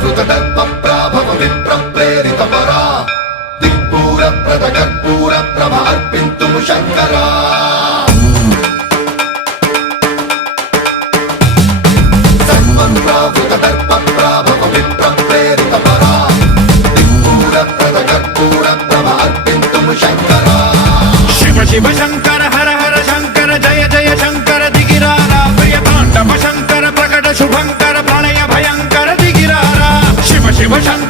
దర్పప్రాభవ విప్రప్రేరిత పరా దిక్పూర ప్రద కర్పూర ప్రభ అర్పింతుము శంకరా సర్వప్రావృత దర్పప్రాభవ విప్రప్రేరిత పరా దిక్పూర ప్రద కర్పూర ప్రభ అర్పింతుము శంకరా శివ శివ శంకర హర హర శంకర జయ జయ శంకర దిగిరారా ప్రియ తాండవ శంకర ప్రకట శుభంకర ప్రళయ భయంకర దిగిరారా శివ శివ శంకర